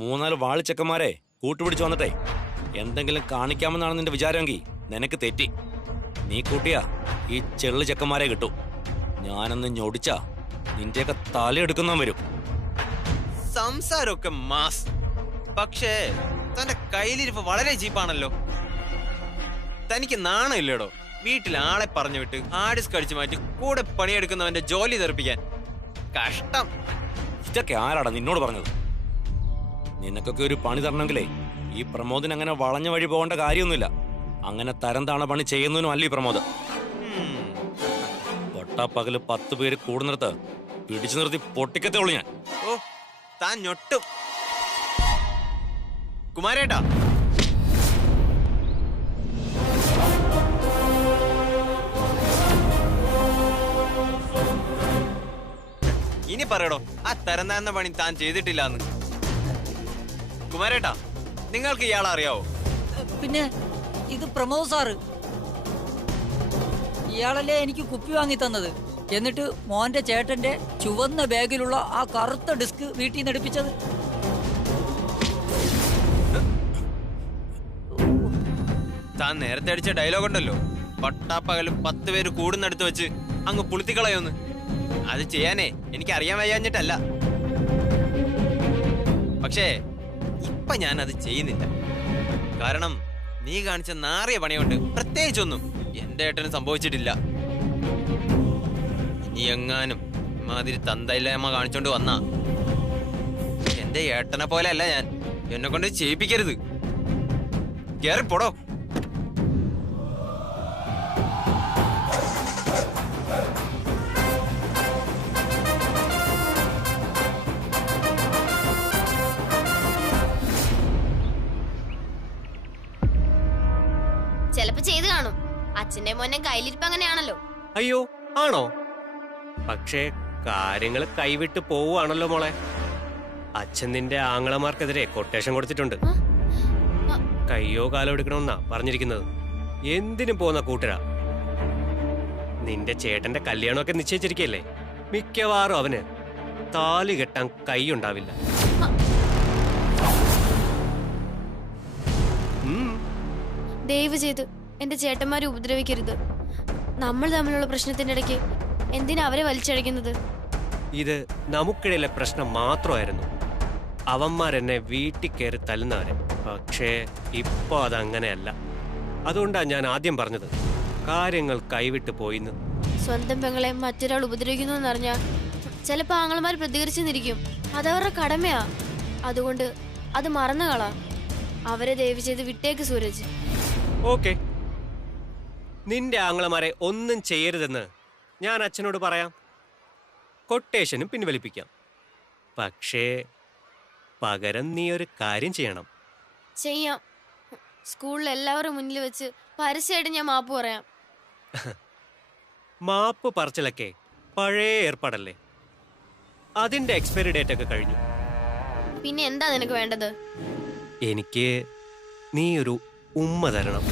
മൂന്നാല് വാളിച്ചക്കന്മാരെ കൂട്ടുപിടിച്ചു വന്നിട്ടേ എന്തെങ്കിലും കാണിക്കാമെന്നാണ് നിന്റെ വിചാരമെങ്കിൽ നിനക്ക് തെറ്റി. നീ കൂട്ടിയാ ഈ ചെള്ളു ചെക്കന്മാരെ കിട്ടൂ. ഞാനൊന്ന് ഞൊടിച്ചാ നിന്റെയൊക്കെ തലയെടുക്കുന്ന വരും. സംസാരമൊക്കെ മാസ്, പക്ഷേ തന്റെ കയ്യിലിരിപ്പ് വളരെ ചീപ്പാണല്ലോ. തനിക്ക് നാണമില്ലേടോ വീട്ടിൽ ആളെ പറഞ്ഞു വിട്ട് ഹാർഡിസ്ക് അടിച്ചു മാറ്റി കൂടെ പണിയെടുക്കുന്നവന്റെ ജോലി തെറിപ്പിക്കാൻ? കഷ്ടം. ഇതൊക്കെ ആരാടാ നിന്നോട് പറഞ്ഞത്? നിനക്കൊക്കെ ഒരു പണി തരണമെങ്കിലേ ഈ പ്രമോദിന് അങ്ങനെ വളഞ്ഞ വഴി പോകേണ്ട കാര്യമൊന്നുമില്ല. അങ്ങനെ തരം താണ പണി ചെയ്യുന്നതിനും അല്ല ഈ പ്രമോദ്. പൊട്ടാപ്പകല് 10 പേര് കൂടുന്നിടത്ത് പിടിച്ചു നിർത്തി പൊട്ടിക്കത്തേ ഉള്ളു ഞാൻ. ഓ, താൻ ഞൊട്ടും. കുമാരേട്ടാ, ഇനി പറയടോ ആ തരം താഴ്ന്ന പണി താൻ ചെയ്തിട്ടില്ലാന്ന്. കുമാരേട്ടാ, നിങ്ങൾക്ക് ഇയാളെ അറിയാവോ? പിന്നെ ഇത് പ്രമോദ് സാറ്. ഇയാളല്ലേ എനിക്ക് കുപ്പി വാങ്ങി തന്നത്. എന്നിട്ട് മോന്റെ ചേട്ടന്റെ ചുവന്ന ബാഗിലുള്ള ആ കറുത്ത ഡിസ്ക് വീട്ടിൽ നിന്ന് എടുപ്പിച്ചത്. താൻ നേരത്തെ അടിച്ച ഡയലോഗ് ഉണ്ടല്ലോ, പട്ടാപ്പകലും 10 പേര് കൂടുന്നെടുത്ത് വെച്ച് അങ്ങ് പുളുത്തിക്കളയൊന്ന്. അത് ചെയ്യാനേ എനിക്ക് അറിയാൻ വയ്യാഞ്ഞിട്ടല്ല, പക്ഷേ ഇപ്പൊ ഞാൻ അത് ചെയ്യുന്നില്ല. കാരണം നീ കാണിച്ച നാറിയ പണിയുണ്ട് പ്രത്യേകിച്ചൊന്നും എന്റെ ഏട്ടന് സംഭവിച്ചിട്ടില്ല. ഇനി എങ്ങാനും ഇമാതിരി തന്തയില്ലായ്മ കാണിച്ചോണ്ട് വന്നാ എന്റെ ഏട്ടനെ പോലെ അല്ല ഞാൻ. എന്നെ കൊണ്ട് ചെയ്യിപ്പിക്കരുത്. കേറിപ്പോടോ. ചെലപ്പോ ചെയ്ത് കാണും. അച്ഛന്റെ മോനെ കയ്യിലിരിപ്പ് അങ്ങനെയാണല്ലോ. അയ്യോ, ആണോ? പക്ഷേ കാര്യങ്ങൾ കൈവിട്ട് പോവുകയാണല്ലോ മോളെ. അച്ഛൻ നിന്റെ ആങ്ങളമാർക്കെതിരെ കൊട്ടേഷൻ കൊടുത്തിട്ടുണ്ട്. കയ്യോ കാലോ എടുക്കണമെന്നാ പറഞ്ഞിരിക്കുന്നത്. എന്തിനും പോകുന്ന കൂട്ടരാ. നിന്റെ ചേട്ടന്റെ കല്യാണമൊക്കെ നിശ്ചയിച്ചിരിക്കല്ലേ. മിക്കവാറും അവന് താലി കെട്ടാൻ കൈയുണ്ടാവില്ല. ദയവ് ചെയ്ത് എന്റെ ചേട്ടന്മാരെ ഉപദ്രവിക്കരുത്. നമ്മൾ തമ്മിലുള്ള പ്രശ്നത്തിന്റെ ഇടയ്ക്ക് എന്തിനാ അവരെ വലിച്ചഴക്കുന്നത്? ഇത് നമുക്കിടയിലെ പ്രശ്നം മാത്രമായിരുന്നു. അവന്മാരെന്നെ വീട്ടിൽ കയറി തല്ലുന്നവരെ. പക്ഷേ ഇപ്പൊ അതങ്ങനെയല്ല. അതുകൊണ്ടാ ഞാൻ ആദ്യം പറഞ്ഞത് കാര്യങ്ങൾ കൈവിട്ട് പോയിന്ന്. സ്വന്തം പെങ്ങളെ മറ്റൊരാൾ ഉപദ്രവിക്കുന്നു എന്നറിഞ്ഞാ ചിലപ്പോ ആങ്ങളമാർ പ്രതികരിച്ചെന്നിരിക്കും. അതവരുടെ കടമയാ. അതുകൊണ്ട് അത് മറന്നുകളാ. അവരെ ദയവ് ചെയ്ത് വിട്ടേക്ക് സൂരജ്. ഓക്കെ, നിന്റെ ആങ്ങളമാരെ ഒന്നും ചെയ്യരുതെന്ന് ഞാൻ അച്ഛനോട് പറയാം. കൊട്ടേഷനും പിൻവലിപ്പിക്കാം. പക്ഷേ പകരം നീ ഒരു കാര്യം ചെയ്യണം. ചെയ്യാം. സ്കൂളിൽ എല്ലാവരും മുന്നിൽ വെച്ച് പരസ്യമായിട്ട് ഞാൻ മാപ്പ് പറയാം. മാപ്പ് പറച്ചിലൊക്കെ പഴയ ഏർപ്പാടല്ലേ. അതിന്റെ എക്സ്പയറി ഡേറ്റ് ഒക്കെ കഴിഞ്ഞു. പിന്നെ എന്താ നിനക്ക് വേണ്ടത്? എനിക്ക് നീ ഒരു ഉമ്മ തരണം.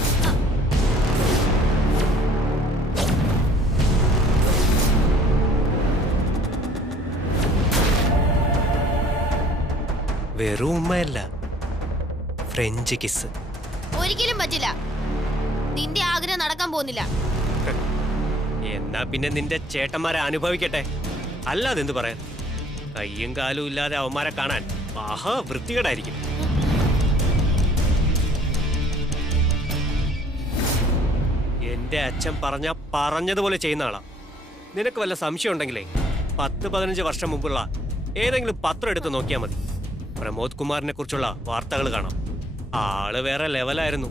വെറും ഉമ്മയല്ല, ഫ്രഞ്ച് കിസ്. ഒരിക്കലും പറ്റില്ല. നിന്റെ ആഗ്രഹം നടക്കാൻ പോകുന്നില്ല. എന്നാ പിന്നെ നിന്റെ ചേട്ടന്മാരെ അനുഭവിക്കട്ടെ. അല്ലാതെ എന്ത് പറയാൻ? കയ്യും കാലും ഇല്ലാതെ അവന്മാരെ കാണാൻ മഹാ വൃത്തികേടായിരിക്കും. എന്റെ അച്ഛൻ പറഞ്ഞതുപോലെ ചെയ്യുന്ന ആളാ. നിനക്ക് വല്ല സംശയം ഉണ്ടെങ്കിലേ 10-15 വർഷം മുമ്പുള്ള ഏതെങ്കിലും പത്രം എടുത്ത് നോക്കിയാൽ മതി. പ്രമോദ് കുമാറിനെ കുറിച്ചുള്ള വാർത്തകൾ കാണാം. ആള് വേറെ ലെവലായിരുന്നു.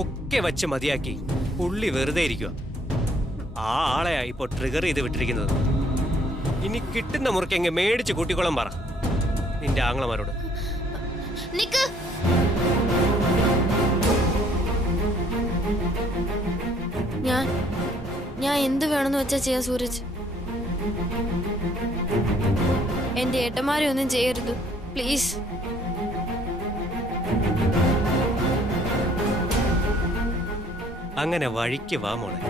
ഒക്കെ വച്ച് മതിയാക്കി പുള്ളി വെറുതെ ഇരിക്കുക. ആ ആളെയാ ഇപ്പൊ ട്രിഗർ ചെയ്ത് വിട്ടിരിക്കുന്നത്. ഇനി കിട്ടുന്ന മുറിക്കെങ്ങ് മേടിച്ച് കൂട്ടിക്കോളം പറ നിന്റെ ആങ്ങളമാരോട്. ഞാൻ എന്ത് വേണമെന്ന് വെച്ചാ ചെയ്യാം സൂരജ്. എന്റെ ഏട്ടന്മാരെ ഒന്നും ചെയ്യരുത് പ്ലീസ്. അങ്ങനെ വഴിക്ക് വാ മോളെ.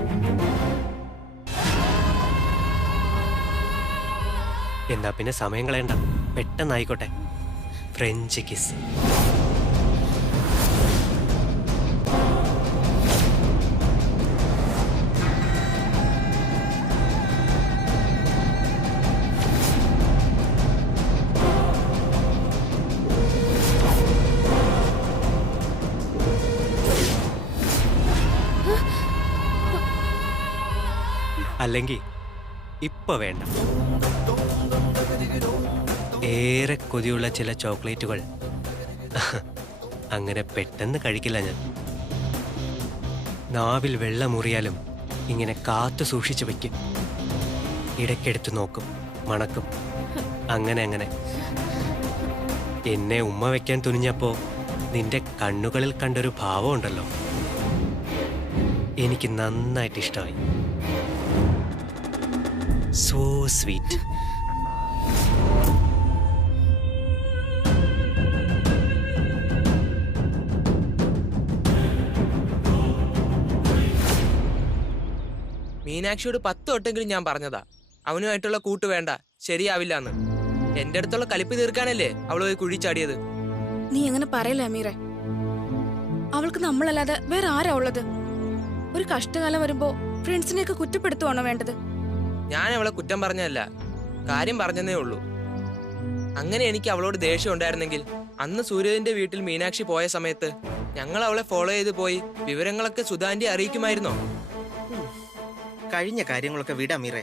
എന്നാ പിന്നെ സമയം കളയണ്ട, പെട്ടെന്നായിക്കോട്ടെ. French kiss. അല്ലെങ്കിൽ ഇപ്പൊ വേണ്ട. ഏറെ കൊതിയുള്ള ചില ചോക്ലേറ്റുകൾ അങ്ങനെ പെട്ടെന്ന് കഴിക്കില്ല ഞാൻ. നാവിൽ വെള്ളമുറിയാലും ഇങ്ങനെ കാത്തു സൂക്ഷിച്ചു വയ്ക്കും. ഇടയ്ക്കെടുത്ത് നോക്കും, മണക്കും, അങ്ങനെ അങ്ങനെ. എന്നെ ഉമ്മ വെക്കാൻ തുനിഞ്ഞപ്പോ നിന്റെ കണ്ണുകളിൽ കണ്ടൊരു ഭാവമുണ്ടല്ലോ, എനിക്ക് നന്നായിട്ട് ഇഷ്ടമായി. So sweet. മീനാക്ഷിയോട് 10 വട്ടെങ്കിലും ഞാൻ പറഞ്ഞതാ അവനുമായിട്ടുള്ള കൂട്ട് വേണ്ട, ശരിയാവില്ല എന്ന്. എന്റെ അടുത്തുള്ള കലിപ്പ് തീർക്കാനല്ലേ അവള് പോയി കുഴി ചാടിയത്. നീ അങ്ങനെ പറയല്ലേ അമീറെ. അവൾക്ക് നമ്മളല്ലാതെ വേറെ ആരാ ഉള്ളത്? ഒരു കഷ്ടകാലം വരുമ്പോ ഫ്രണ്ട്സിനെയൊക്കെ കുറ്റപ്പെടുത്തുവാണോ വേണ്ടത്? ഞാൻ അവളെ കുറ്റം പറഞ്ഞതല്ല, കാര്യം പറഞ്ഞതേ ഉള്ളൂ. അങ്ങനെ എനിക്ക് അവളോട് ദേഷ്യം ഉണ്ടായിരുന്നെങ്കിൽ അന്ന് സൂര്യന്റെ വീട്ടിൽ മീനാക്ഷി പോയ സമയത്ത് ഞങ്ങൾ അവളെ ഫോളോ ചെയ്ത് പോയി വിവരങ്ങളൊക്കെ സുധാന്റി അറിയിക്കുമായിരുന്നോ? കഴിഞ്ഞ കാര്യങ്ങളൊക്കെ വിടാം മീറെ.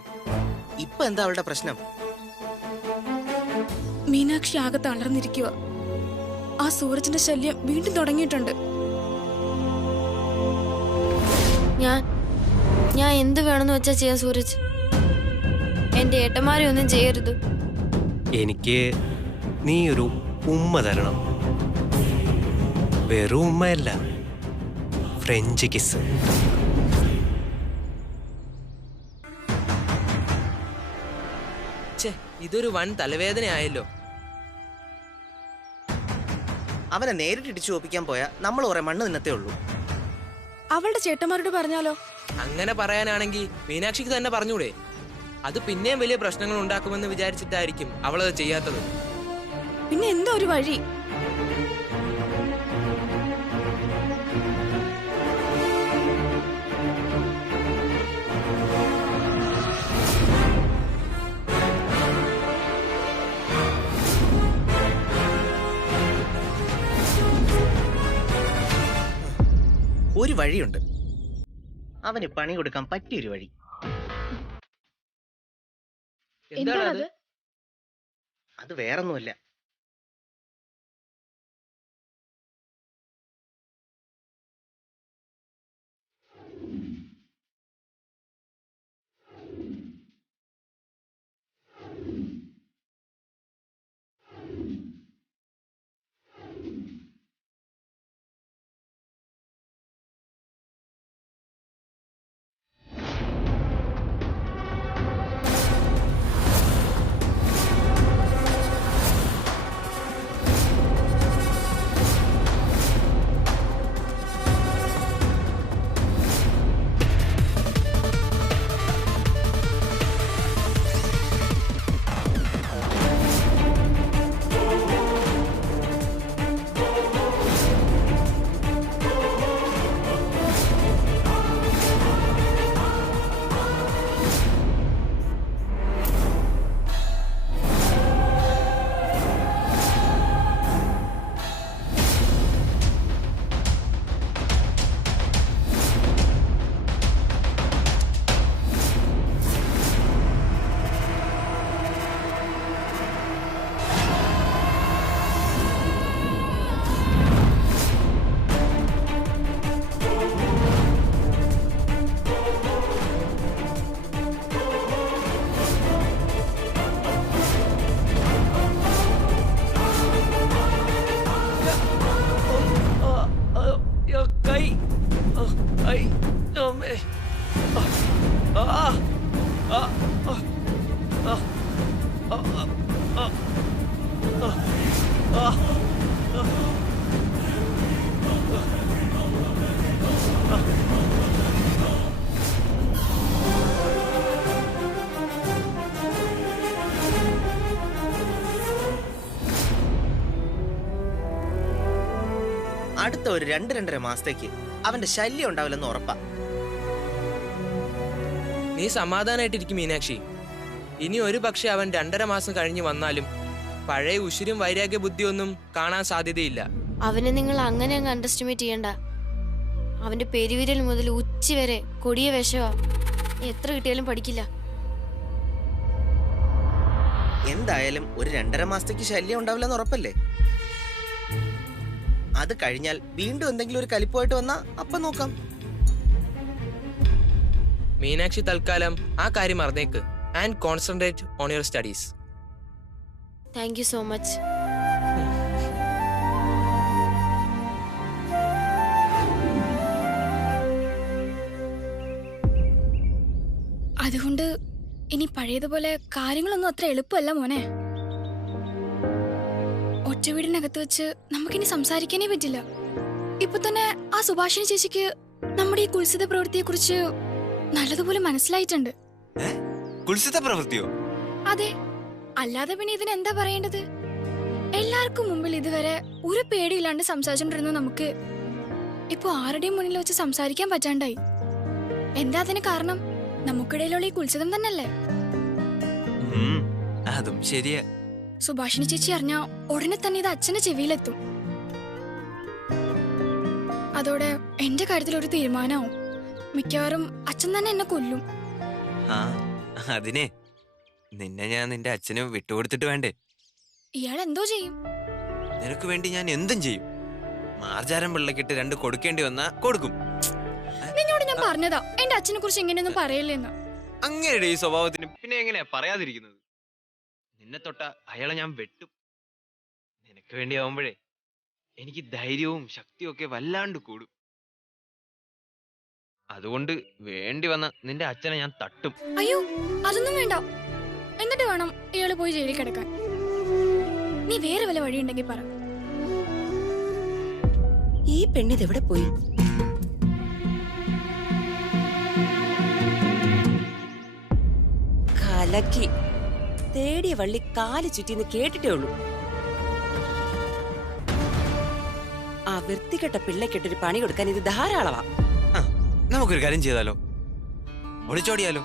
ഇപ്പൊ എന്താ അവളുടെ പ്രശ്നം? മീനാക്ഷി ആകെ തളർന്നിരിക്കുക. ആ സൂരജിന്റെ ശല്യം വീണ്ടും തുടങ്ങിയിട്ടുണ്ട്. ഞാൻ എന്ത് വേണമെന്ന് വെച്ചാ ചെയ്യാൻ സൂരജ്. എന്റെ ഏട്ടന്മാരെ ഒന്നും ചെയ്യരുത്. എനിക്ക് നീ ഒരു ഉമ്മ തരണം. വെറും ഉമ്മയല്ല, ഫ്രഞ്ച് കിസ്. ഇതൊരു വൻ തലവേദനയായല്ലോ. അവനെ നേരിട്ട് ഇടിച്ചു ഒപ്പിക്കാൻ പോയാ നമ്മൾ കുറെ മണ്ണ് തിന്നത്തേ ഉള്ളൂ. അവളുടെ ചേട്ടന്മാരോട് പറഞ്ഞാലോ? അങ്ങനെ പറയാനാണെങ്കിൽ മീനാക്ഷിക്ക് തന്നെ പറഞ്ഞൂടെ? അത് പിന്നെയും വലിയ പ്രശ്നങ്ങൾ ഉണ്ടാക്കുമെന്ന് വിചാരിച്ചിട്ടായിരിക്കും അവളത് ചെയ്യാത്തത്. പിന്നെ എന്താ ഒരു വഴി? ഒരു വഴിയുണ്ട്, അവന് പണി കൊടുക്കാൻ പറ്റിയൊരു വഴി. എന്താണത്? അത് വേറൊന്നുമല്ല, അടുത്ത ഒരു 2-2.5 മാസത്തേക്ക് അവന്റെ ശല്യം ഉണ്ടാവില്ലെന്ന് ഉറപ്പാ. നീ സമാധാനായിട്ടിരിക്കും മീനാക്ഷി. ഇനി ഒരു പക്ഷെ അവൻ 2.5 മാസം കഴിഞ്ഞ് വന്നാലും പഴയ ഉശിരും വൈരാഗ്യ ബുദ്ധിയൊന്നും കാണാൻ സാധ്യതയില്ല. അവനെ നിങ്ങൾ അങ്ങനെ അങ്ങ് അണ്ടർസ്റ്റിമേറ്റ് ചെയ്യണ്ട. അവന്റെ പെരുവിരൽ മുതൽ ഉച്ച വരെ കൊടിയ വിഷവാ. എത്ര കിട്ടിയാലും പഠിക്കില്ല. എന്തായാലും ഒരു 2.5 മാസത്തേക്ക് ശല്യം ഉണ്ടാവില്ലെന്ന് ഉറപ്പല്ലേ? അത് കഴിഞ്ഞാൽ വീണ്ടും എന്തെങ്കിലും ഒരു കലിപ്പുമായിട്ട് വന്നാ അപ്പം നോക്കാം. മീനാക്ഷി തൽക്കാലം ആ കാര്യം മറന്നേക്ക് and concentrate on your studies. Thank you so much. അതുകൊണ്ട് ഇനി പഴയതുപോലെ കാര്യങ്ങളൊന്നും അത്ര എളുപ്പമല്ല മോനെ. ഒറ്റ വീടിനകത്ത് വെച്ച് നമുക്കിനി സംസാരിക്കാനേ പറ്റില്ല. ഇപ്പൊ തന്നെ ആ സുഭാഷിണി ചേച്ചിക്ക് നമ്മുടെ ഈ കുൽസിത പ്രവൃത്തിയെ കുറിച്ച് നല്ലതുപോലെ മനസ്സിലായിട്ടുണ്ട്. കുൽസിത പ്രവൃത്തിയോ? അതെ, അല്ലാതെ പിന്നെ ഇതിന് എന്താ പറയേണ്ടത്? എല്ലാവർക്കും മുമ്പിൽ ഇതുവരെ ഒരു പേടിയില്ലാണ്ട് സംസാരിച്ചോണ്ടിരുന്ന നമുക്ക് ഇപ്പൊ ആരുടെയും മുന്നിൽ വെച്ച് സംസാരിക്കാൻ പറ്റാണ്ടായി. എന്താ അതിന് കാരണം? നമുക്കിടയിലുള്ള ഈ കുൽസിതം തന്നെയല്ലേ? അതും ശരിയാ. സുഭാഷിണി ചേച്ചി അറിഞ്ഞാ ഉടനെ തന്നെ ഇത് അച്ഛന്റെ ചെവിയിലെത്തും. അതോടെ എന്റെ കാര്യത്തിൽ ഒരു തീരുമാനമാവും. മിക്കവാറും അച്ഛൻ തന്നെ എന്നെ കൊല്ലും. ആ അതിനെ നിന്നെ ഞാൻ നിന്റെ അച്ഛന് വിട്ടുകൊടുത്തിട്ട് വേണ്ടേ? ഇയാൾ എന്തോ ചെയ്യും? നിനക്ക് വേണ്ടി ഞാൻ എന്തും ചെയ്യും. മാർജാരം പിള്ളക്കിട്ട് 2 കൊടുക്കേണ്ടി വന്നാ കൊടുക്കും. നിന്നോട് ഞാൻ പറഞ്ഞതാ എന്റെ അച്ഛനെ കുറിച്ച് എങ്ങനെയൊന്നും പറയല്ലെന്ന്. അങ്ങനെയുടെ ഈ സ്വഭാവത്തിന് പിന്നെ എങ്ങനെയാ പറയാതിരിക്കുന്നത്? നിന്നെ തൊട്ട അയാളെ ഞാൻ വെട്ടും. നിനക്ക് വേണ്ടി ആവുമ്പോഴേ എനിക്ക് ധൈര്യവും ശക്തിയും ഒക്കെ വല്ലാണ്ട് കൂടും. അതുകൊണ്ട് വേണ്ടി വന്ന നിന്റെ അച്ഛനെ ഞാൻ തട്ടും. അയ്യോ, അതൊന്നും വേണ്ട. എന്നിട്ട് വേണം ഇയാള് പോയി ജയിലിൽ കിടക്കാൻ. നീ വേറെ വല്ല വഴിയുണ്ടെങ്കിൽ പറ. ഈ പെണ്ണിതെവിടെ പോയി? കലക്കി തേടിയ വള്ളി കാല് ചുറ്റിന്ന് കേട്ടിട്ടേ ഉള്ളൂ. ആ വൃത്തികെട്ട പിള്ളക്കെട്ടൊരു പണി കൊടുക്കാൻ ഇത് ധാരാളമാ. നമുക്കൊരു കാര്യം ചെയ്താലോ? ഒളിച്ചോടിയാലോ?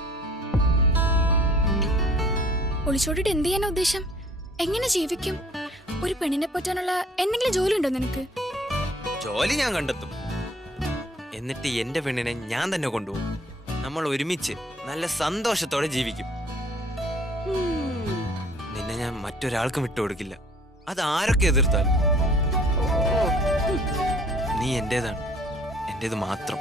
ഒളിച്ചോടിട്ട് എന്ത് ചെയ്യാനാ ഉദ്ദേശം? എങ്ങനെ ജീവിക്കും? ഒരു പെണ്ണിനെ പറ്റാനുള്ള എന്തെങ്കിലും ജോലി ഉണ്ടോ നിനക്ക്? ജോലി ഞാൻ കണ്ടെത്തും. എന്നിട്ട് എന്റെ പെണ്ണിനെ ഞാൻ തന്നെ കൊണ്ടുപോകും. നമ്മൾ ഒരുമിച്ച് നല്ല സന്തോഷത്തോടെ ജീവിക്കും. നിന്നെ ഞാൻ മറ്റൊരാൾക്കും വിട്ടുകൊടുക്കില്ല. അത് ആരൊക്കെ എതിർത്താലും നീ എന്റേതാണ്, എന്റേത് മാത്രം.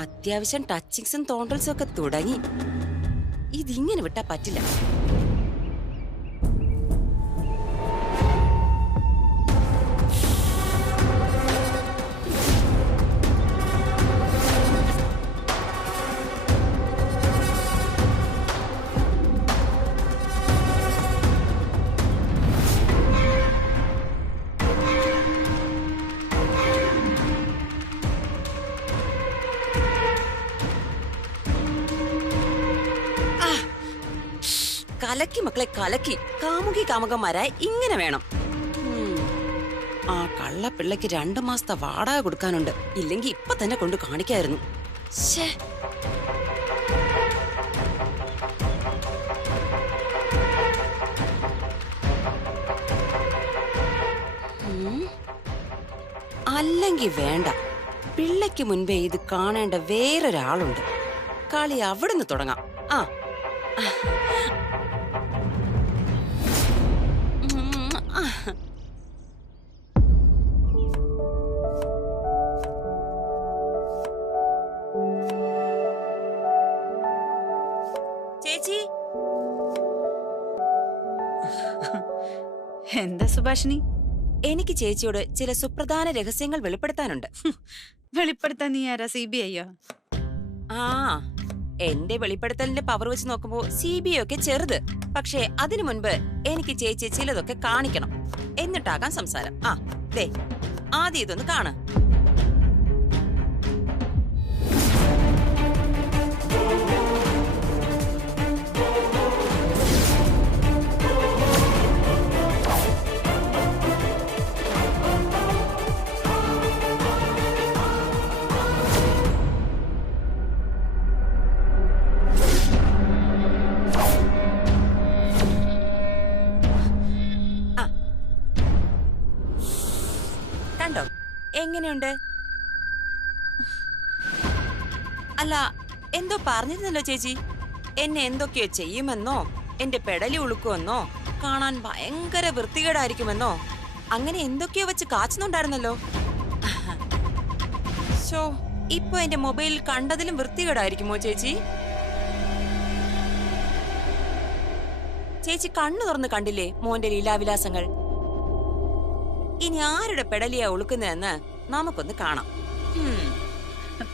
അത്യാവശ്യം ടച്ചിങ്സും തോണ്ടൽസും ഒക്കെ തുടങ്ങി. ഇതിങ്ങനെ വിട്ടാ പറ്റില്ല. കലക്കി മക്കളെ കലക്കി. കാമുകി കാമുകന്മാരായി ഇങ്ങനെ വേണം. ആ കള്ളപ്പിള്ളക്ക് 2 മാസത്തെ വാടക കൊടുക്കാനുണ്ട്. ഇല്ലെങ്കിൽ ഇപ്പൊ തന്നെ കൊണ്ട് കാണിക്കായിരുന്നു. അല്ലെങ്കിൽ വേണ്ട. പിള്ളയ്ക്ക് മുൻപേ ഇത് കാണേണ്ട വേറൊരാളുണ്ട്. കളി അവിടുന്ന് തുടങ്ങാം. ആ ചേച്ചി. എന്താ സുഭാഷിണി? എനിക്ക് ചേച്ചിയോട് ചില സുപ്രധാന രഹസ്യങ്ങൾ വെളിപ്പെടുത്താനുണ്ട്. വെളിപ്പെടുത്താൻ നീ ആരാ? CBI-യോ? ആ, എന്റെ വെളിപ്പെടുത്തലിന്റെ പവർ വെച്ച് നോക്കുമ്പോ CBI ഒക്കെ ചെറുത്. പക്ഷേ അതിനു മുൻപ് എനിക്ക് ചേച്ചി ചിലതൊക്കെ കാണിക്കണം. എന്നിട്ടാകാം സംസാരം. ആ ദേ, ആദ്യം ഇതൊന്ന് കാണ്. എങ്ങനെയുണ്ട്? അല്ല, എന്തോ പറഞ്ഞിരുന്നല്ലോ ചേച്ചി, എന്നെ എന്തൊക്കെയോ ചെയ്യുമെന്നോ, എന്റെ പെടലി ഉളുക്കുമെന്നോ, കാണാൻ ഭയങ്കര വൃത്തികേടായിരിക്കുമെന്നോ, അങ്ങനെ എന്തൊക്കെയോ വെച്ച് കാച്ചുന്നുണ്ടായിരുന്നല്ലോ. ശോ, ഇപ്പൊ എന്റെ മൊബൈലിൽ കണ്ടതിലും വൃത്തികേടായിരിക്കുമോ ചേച്ചി? ചേച്ചി കണ്ണു തുറന്ന് കണ്ടില്ലേ മോന്റെ ലീലാവിലാസങ്ങൾ? ഇനി ആരുടെ പെടലിയാ ഉളുക്കുന്നതെന്ന് നമുക്കൊന്ന് കാണാം.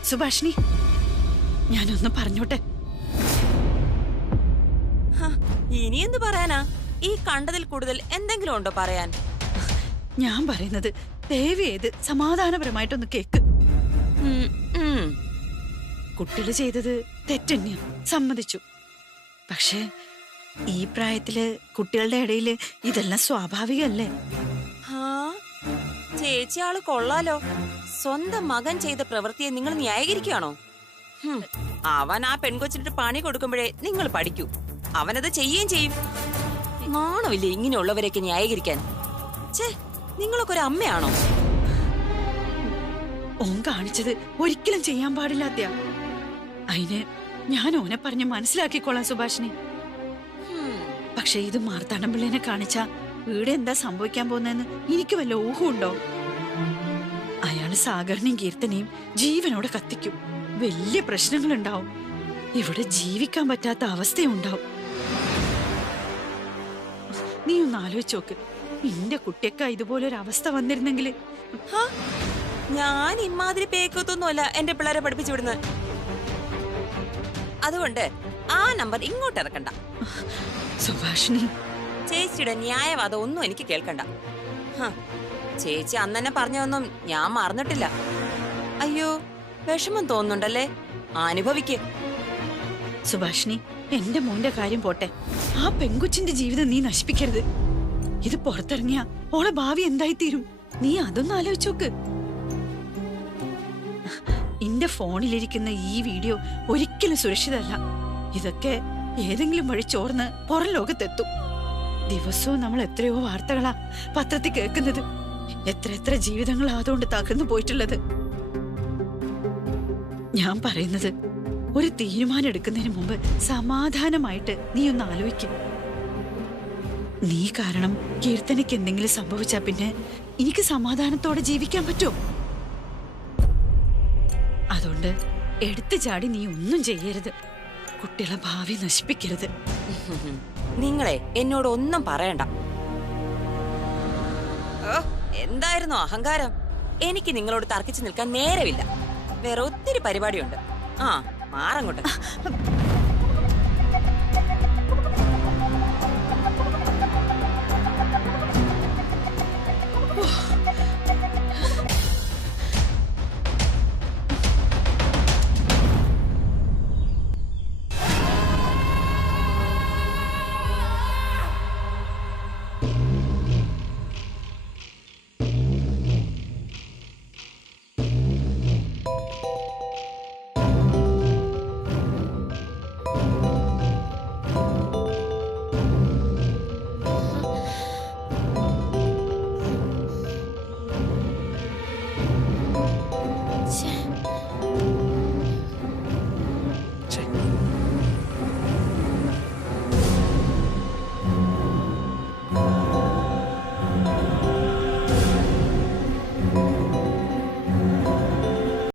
സുഭാഷിണി, ഞാനൊന്ന് പറഞ്ഞോട്ടെ. ഇനി എന്ത് പറയാനാ? ഈ കണ്ടതിൽ കൂടുതൽ എന്തെങ്കിലും ഉണ്ടോ പറയാൻ? ഞാൻ പറയുന്നത് ദയവ് ചെയ്ത് സമാധാനപരമായിട്ടൊന്ന് കേക്ക്. കുട്ടികൾ ചെയ്തത് തെറ്റന്നെയാ, സമ്മതിച്ചു. പക്ഷേ ഈ പ്രായത്തില് കുട്ടികളുടെ ഇടയില് ഇതെല്ലാം സ്വാഭാവികല്ലേ? ചേച്ചി ആള് കൊള്ളാലോ. സ്വന്തം മകൻ ചെയ്ത പ്രവൃത്തിയെ നിങ്ങൾ ന്യായീകരിക്കുകയാണോ? അവൻ ആ പെൺകൊച്ചിട്ട് പണി കൊടുക്കുമ്പോഴേ നിങ്ങൾ പഠിക്കൂ. അവനത് ചെയ്യുകയും ചെയ്യും. നാണമില്ലേ ഇങ്ങനെയുള്ളവരെയൊക്കെ ന്യായീകരിക്കാൻ? ഛേ, നിങ്ങളൊക്കെ ഒരു അമ്മയാണോ? ഓൻ കാണിച്ചത് ഒരിക്കലും ചെയ്യാൻ പാടില്ലാത്തയാ. അതിന് ഞാൻ ഓനെ പറഞ്ഞ് മനസ്സിലാക്കിക്കോളാം സുഭാഷിണി. പക്ഷെ ഇത് മാർത്താണ്ഡം പിള്ളേനെ കാണിച്ച ഇവിടെ എന്താ സംഭവിക്കാൻ പോകുന്നതെന്ന് എനിക്ക് വല്ല ഊഹമുണ്ടോ? അയാള് സാഗറിനെയും കീർത്തനെയും ജീവനോടെ കത്തിക്കും. വലിയ പ്രശ്നങ്ങളുണ്ടാവും. ഇവിടെ ജീവിക്കാൻ പറ്റാത്ത അവസ്ഥയുണ്ടാവും. നീ ഒന്ന് ആലോചിച്ച് നോക്ക്. നിന്റെ കുട്ടിയൊക്കെ ഇതുപോലൊരു അവസ്ഥ വന്നിരുന്നെങ്കിൽ. ഞാൻ ഇമാതിരി പേക്കൊത്തൊന്നുമല്ല എന്റെ പിള്ളേരെ പഠിപ്പിച്ചു വിടുന്നത്. അതുകൊണ്ട് ആ നമ്പർ ഇങ്ങോട്ട് ഇറക്കണ്ട. സുഭാഷിണി, ചേച്ചിയുടെ ന്യായവാദം ഒന്നും എനിക്ക് കേൾക്കണ്ട. ചേച്ചി അന്ന് തന്നെ പറഞ്ഞതൊന്നും ഞാൻ മറന്നിട്ടില്ല. അയ്യോ, വിഷമം തോന്നുന്നുണ്ടല്ലേ? അനുഭവിക്ക്. സുഭാഷിണി, എന്റെ മോന്റെ കാര്യം പോട്ടെ, ആ പെൺകുച്ചിന്റെ ജീവിതം നീ നശിപ്പിക്കരുത്. ഇത് പുറത്തിറങ്ങിയ ഓളെ ഭാവി എന്തായിത്തീരും? നീ അതൊന്ന് ആലോചിച്ചോക്ക്. എന്റെ ഫോണിലിരിക്കുന്ന ഈ വീഡിയോ ഒരിക്കലും സുരക്ഷിതമല്ല. ഇതൊക്കെ ഏതെങ്കിലും വഴി ചോർന്ന് പുറം ലോകത്തെത്തും. ദിവസവും നമ്മൾ എത്രയോ വാർത്തകളാ പത്രത്തിൽ കേൾക്കുന്നത്. എത്ര ജീവിതങ്ങളാ അതുകൊണ്ട് തകർന്നു പോയിട്ടുള്ളത്. ഞാൻ പറയുന്നത്, ഒരു തീരുമാനം എടുക്കുന്നതിന് മുമ്പ് സമാധാനമായിട്ട് നീ ഒന്ന് ആലോചിക്കും. നീ കാരണം കീർത്തനയ്ക്ക് എന്തെങ്കിലും സംഭവിച്ചാ പിന്നെ എനിക്ക് സമാധാനത്തോടെ ജീവിക്കാൻ പറ്റുമോ? അതുകൊണ്ട് എടുത്തു ചാടി നീ ഒന്നും ചെയ്യരുത്. കുട്ടികളെ ഭാവി നശിപ്പിക്കരുത്. നിങ്ങളെ എന്നോട് ഒന്നും പറയണ്ട. എന്തായിരുന്നു അഹങ്കാരം? എനിക്ക് നിങ്ങളോട് തർക്കിച്ചു നിൽക്കാൻ നേരമില്ല. വേറെ ഒത്തിരി പരിപാടിയുണ്ട്. മാറങ്ങോട്ട്.